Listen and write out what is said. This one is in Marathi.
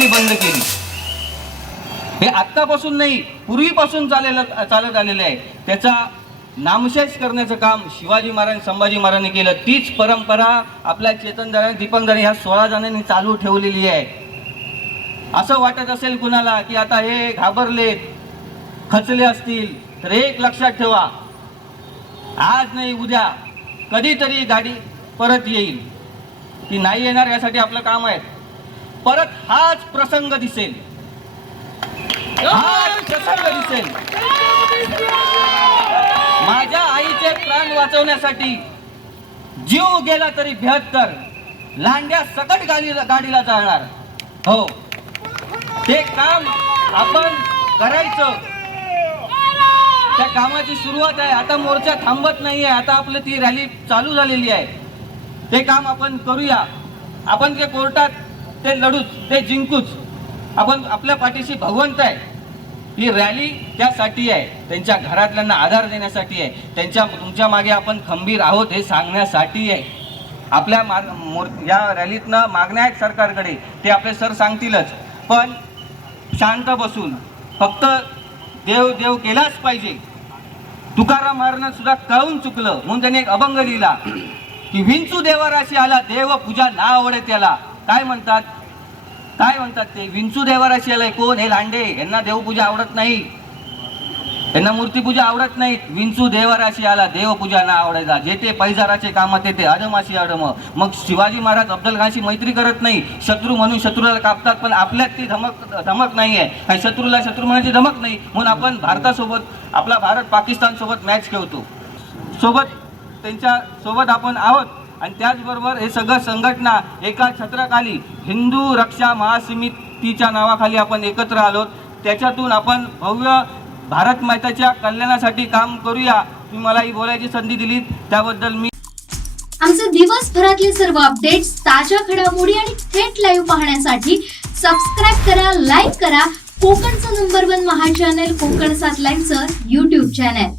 ती बंद केली. हे आत्तापासून नाही पूर्वीपासून चालेलं चालत आलेलं आहे. त्याचा नामशेष करण्याचं काम शिवाजी महाराज संभाजी महाराजांनी केलं. तीच परंपरा आपल्या चेतनदारांनी दीपनदारांनी ह्या सोळा जणांनी चालू ठेवलेली आहे. असं वाटत असेल कुणाला की आता हे घाबरलेत खचले असतील तर एक लक्षात ठेवा. आज नाही उद्या. कधीतरी गाडी परत येईल. ती नाही येणार यासाठी आपलं काम आहे. परत हाच प्रसंग दिसेल. हाच प्रसंग दिसेल. माझ्या आईचे प्राण वाचवण्यासाठी जीव गेला तरी बेहत्तर लांड्या सकट गाडीला गाडीला जाणार. हो. ते काम आपण करायचं. त्या कामाची सुरुवात आहे. आता मोर्चा थांबत नाहीये. आता आपलं ती रॅली चालू झालेली आहे. ते काम आपण करूया. आपण ते कोर्टात ते लढूच ते जिंकूच. आपण आपल्या पाठीशी भगवंत आहे. ही रॅली त्यासाठी आहे. त्यांच्या घरातल्यांना आधार देण्यासाठी आहे. त्यांच्या तुमच्या मागे आपण खंबीर आहोत हे सांगण्यासाठी आहे. आपल्या माग मोर या रॅलीतनं मागण्या आहेत सरकारकडे. ते आपले सर सांगतीलच. पण शांत बसून फक्त देव देव केलाच पाहिजे. तुकाराम महाराजांना सुद्धा कळून चुकलं. म्हणून त्यांनी एक अभंग लिहिला की विंचू देवाराशी आला देव पूजा ना आवडे त्याला. काय म्हणतात? काय म्हणतात ते? विंचू देवाराशी आलाय. कोण? हे लांडे. यांना देवपूजा आवडत नाही. त्यांना मूर्तीपूजा आवडत नाही. विंचू देवाराशी आला. देवपूजा ना आवडायचा. जे ते पैजाराचे कामात येते अडमाशी अडम मग शिवाजी महाराज अफजल खानशी मैत्री करत नाही. शत्रू म्हणून शत्रूला कापतात पण आपल्यात ती धमक धमक नाही आहे आणि शत्रूला शत्रू म्हणायची धमक नाही. म्हणून आपण भारतासोबत आपला भारत पाकिस्तान सोबत मॅच खेळतो. सोबत त्यांच्यासोबत आपण आहोत. आणि त्याचबरोबर हे सगळं संघटना एका छत्राखाली हिंदू रक्षा महासमितीच्या नावाखाली आपण एकत्र आलो त्याच्यातून आपण भव्य भारत माताच्या कल्याणासाठी काम करूया. तुम्ही मला ही बोलायची संधी दिली त्याबद्दल मी आमचे दिवसभरातले सर्व अपडेट्स ताज्या घडामोडी आणि थेट लाईव्ह पाहण्यासाठी सबस्क्राईब करा लाईक करा. कोकणचं नंबर वन महा चॅनल कोकण सात लाईनचं युट्यूब चॅनल